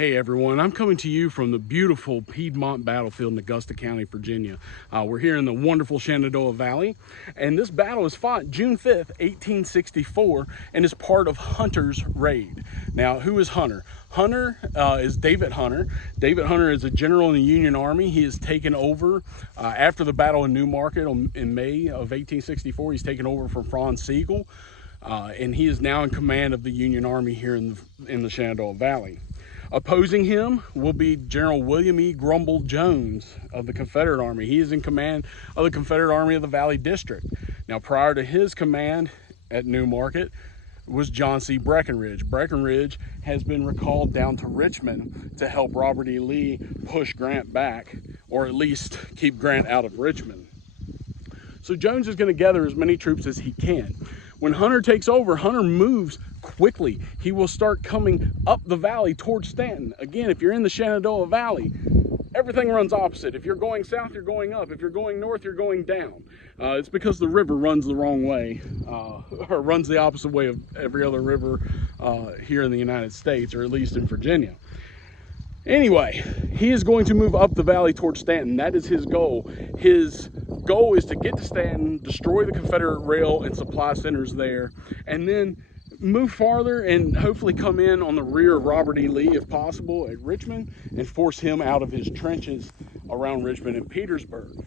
Hey everyone, I'm coming to you from the beautiful Piedmont battlefield in Augusta County, Virginia. We're here in the wonderful Shenandoah Valley, and this battle was fought June 5th, 1864, and is part of Hunter's raid. Now, who is Hunter? Hunter is David Hunter. David Hunter is a general in the Union Army. He has taken over after the battle in New Market in May of 1864. He's taken over from Franz Sigel, and he is now in command of the Union Army here in the Shenandoah Valley. Opposing him will be General William E. Grumble Jones of the Confederate Army. He is in command of the Confederate Army of the Valley District. Now, prior to his command at New Market was John C. Breckinridge. Breckinridge has been recalled down to Richmond to help Robert E. Lee push Grant back, or at least keep Grant out of Richmond. So Jones is going to gather as many troops as he can. When Hunter takes over, Hunter moves quickly. He will start coming up the valley towards Stanton. Again, if you're in the Shenandoah Valley, everything runs opposite. If you're going south, you're going up. If you're going north, you're going down. It's because the river runs the wrong way, or runs the opposite way of every other river here in the United States, or at least in Virginia. Anyway, he is going to move up the valley towards Stanton. That is his goal. His goal is to get to Stanton, destroy the Confederate rail and supply centers there, and then move farther and hopefully come in on the rear of Robert E. Lee, if possible, at Richmond, and force him out of his trenches around Richmond and Petersburg.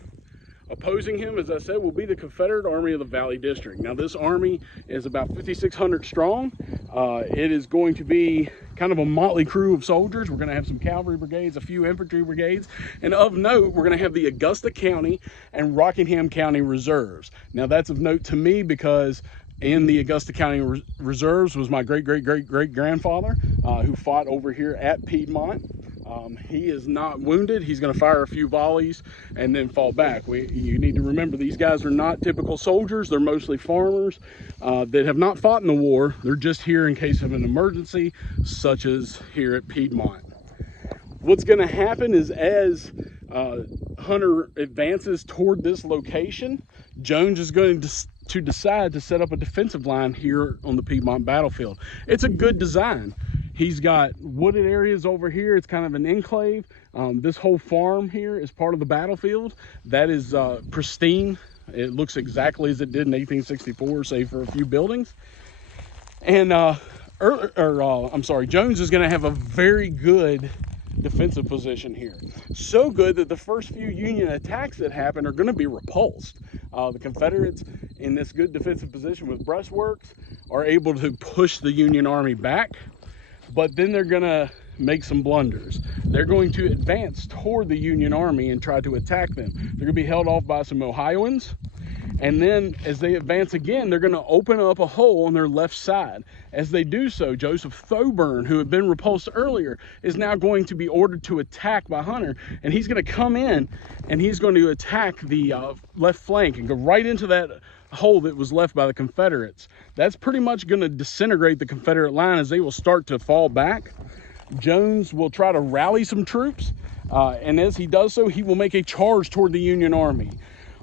Opposing him, as I said, will be the Confederate Army of the Valley District. Now, this army is about 5,600 strong. It is going to be kind of a motley crew of soldiers. We're going to have some cavalry brigades, a few infantry brigades, and of note, we're going to have the Augusta County and Rockingham County Reserves. Now, that's of note to me because in the Augusta County Reserves was my great-great-great-great-grandfather who fought over here at Piedmont. He is not wounded. He's going to fire a few volleys and then fall back. You need to remember, these guys are not typical soldiers. They're mostly farmers that have not fought in the war. They're just here in case of an emergency, such as here at Piedmont. What's going to happen is as Hunter advances toward this location, Jones is going to decide to set up a defensive line here on the Piedmont battlefield. It's a good design. He's got wooded areas over here. It's kind of an enclave. This whole farm here is part of the battlefield. That is pristine. It looks exactly as it did in 1864, save for a few buildings. And Jones is going to have a very good defensive position here. So good that the first few Union attacks that happen are going to be repulsed. The Confederates, in this good defensive position with breastworks, are able to push the Union Army back. But then they're going to make some blunders. They're going to advance toward the Union Army and try to attack them. They're going to be held off by some Ohioans. And then as they advance again, they're going to open up a hole on their left side. As they do so, Joseph Thoburn, who had been repulsed earlier, is now going to be ordered to attack by Hunter. And he's going to come in and he's going to attack the left flank and go right into that hole that was left by the Confederates. That's pretty much going to disintegrate the Confederate line as they will start to fall back. Jones will try to rally some troops, and as he does so, he will make a charge toward the Union Army.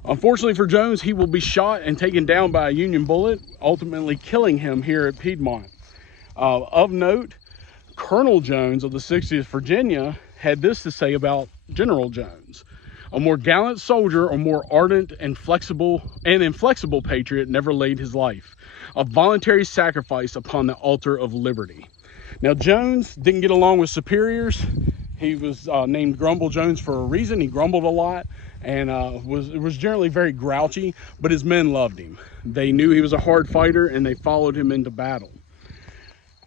Unfortunately for Jones, he will be shot and taken down by a Union bullet, ultimately killing him here at Piedmont. Of note, Colonel Jones of the 60th Virginia had this to say about General Jones: "A more gallant soldier, a more ardent and inflexible patriot never laid his life. A voluntary sacrifice upon the altar of liberty." Now, Jones didn't get along with superiors. He was named Grumble Jones for a reason. He grumbled a lot and was generally very grouchy, but his men loved him. They knew he was a hard fighter and they followed him into battle.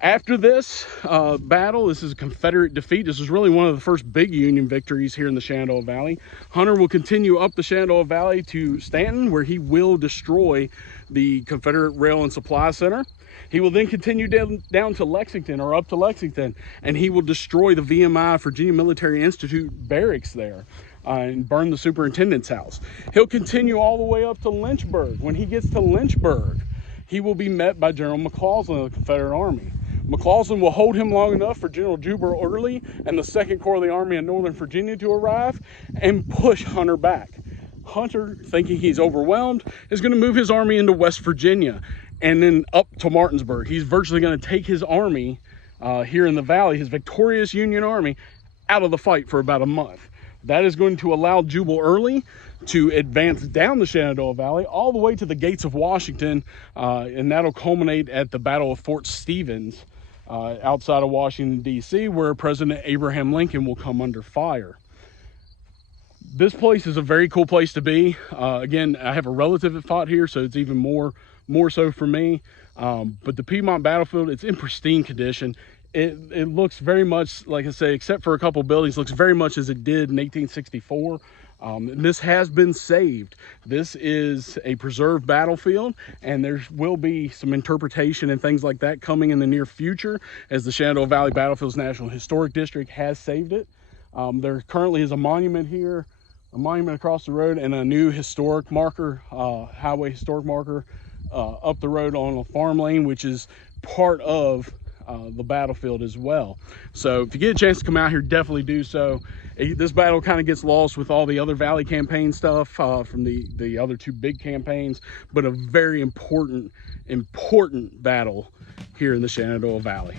After this battle, this is a Confederate defeat. This is really one of the first big Union victories here in the Shenandoah Valley. Hunter will continue up the Shenandoah Valley to Stanton, where he will destroy the Confederate Rail and Supply Center. He will then continue down to Lexington, or up to Lexington, and he will destroy the VMI, Virginia Military Institute barracks there, and burn the superintendent's house. He'll continue all the way up to Lynchburg. When he gets to Lynchburg, he will be met by General McCausland of the Confederate Army. McCausland will hold him long enough for General Jubal Early and the 2nd Corps of the Army in Northern Virginia to arrive and push Hunter back. Hunter, thinking he's overwhelmed, is going to move his army into West Virginia and then up to Martinsburg. He's virtually going to take his army here in the valley, his victorious Union Army, out of the fight for about a month. That is going to allow Jubal Early to advance down the Shenandoah Valley all the way to the gates of Washington, and that'll culminate at the Battle of Fort Stevens outside of Washington, D.C., where President Abraham Lincoln will come under fire. This place is a very cool place to be. Again, I have a relative that fought here, so it's even more so for me. But the Piedmont battlefield, it's in pristine condition. It looks very much, like I say, except for a couple buildings, looks very much as it did in 1864. This has been saved. This is a preserved battlefield, and there will be some interpretation and things like that coming in the near future, as the Shenandoah Valley Battlefields National Historic District has saved it. There currently is a monument here, a monument across the road, and a new historic marker, highway historic marker up the road on a farm lane, which is part of the battlefield as well. So if you get a chance to come out here, definitely do so. This battle kind of gets lost with all the other Valley campaign stuff from the other two big campaigns, but a very important battle here in the Shenandoah Valley.